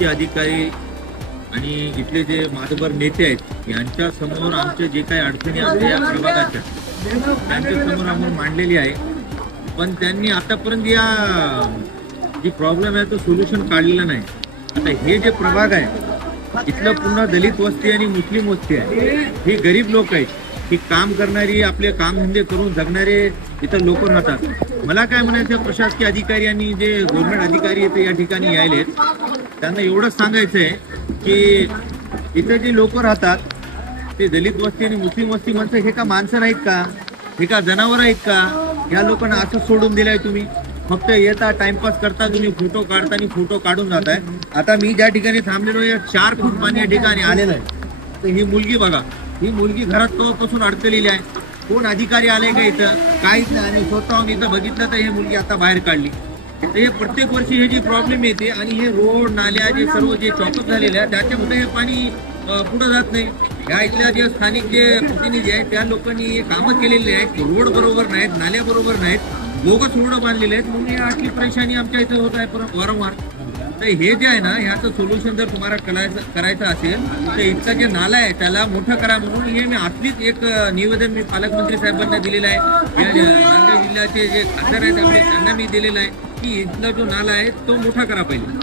प्रशासकीय अधिकारी आणि इथले जे मातबर नेते आहेत यांच्या समोर आमचे जे काही अडचणी आमच्या या प्रभागाच्या त्यांच्या समोर आम्ही मांडलेली आहे. पण त्यांनी आतापर्यंत या जी प्रॉब्लेम आहे तो सोल्युशन काढलेला नाही. आता हे जे प्रभाग आहे इथलं पूर्ण दलित वस्ती आणि मुस्लिम वस्ती आहे. ही गरीब लोक आहेत, ही काम करणारी आपले कामधंदे करून जगणारे इथं लोक राहतात. मला काय म्हणायचं, प्रशासकीय अधिकारी आणि जे गव्हर्नमेंट अधिकारी इथे या ठिकाणी यायलेत त्यांना एवढंच सांगायचंय की इथे जे लोक राहतात ते दलित वस्ती आणि मुस्लिम वस्ती माणसं हे का माणसं नाहीत का, हे का जनावर आहेत का? या लोकांना असं सोडून दिलंय तुम्ही. फक्त येता टाइमपास करता, तुम्ही फोटो काढता आणि फोटो काढून जाताय. आता मी ज्या ठिकाणी थांबलेलो या 4 फूट पाणी या ठिकाणी आलेलं आहे. तर ही मुलगी बघा, ही मुलगी घरात कवापासून अडकलेली आहे. कोण अधिकारी आलाय का इथं? काहीच नाही. आणि स्वतःहून इथं बघितलं तर ही मुलगी आता बाहेर काढली. तर हे प्रत्येक वर्षी हे जी प्रॉब्लेम येते आणि हे रोड नाल्या जे सर्व जे चॉकअप झालेले आहे त्याच्यामुळे हे पाणी पुढे जात नाही. ह्या इथल्या जे स्थानिक जे प्रतिनिधी आहेत त्या लोकांनी हे कामं केलेली आहेत. रोड बरोबर नाहीत, नाल्या बरोबर नाहीत, बोगस रोड बांधलेले आहेत. म्हणून या अशी परेशानी आमच्या इथं होत आहे वारंवार. तर हे जे आहे ना ह्याचं सोल्युशन जर तुम्हाला करायचं असेल तर इथचा जे नाला आहे त्याला मोठं करा. म्हणून हे मी आतलीच एक निवेदन मी पालकमंत्री साहेबांना दिलेलं आहे. या नांदेड जिल्ह्याचे जे खासदार आहेत आपले त्यांना मी दिलेलं आहे की इथला जो नाला आहे तो मोठा करा पाहिजे.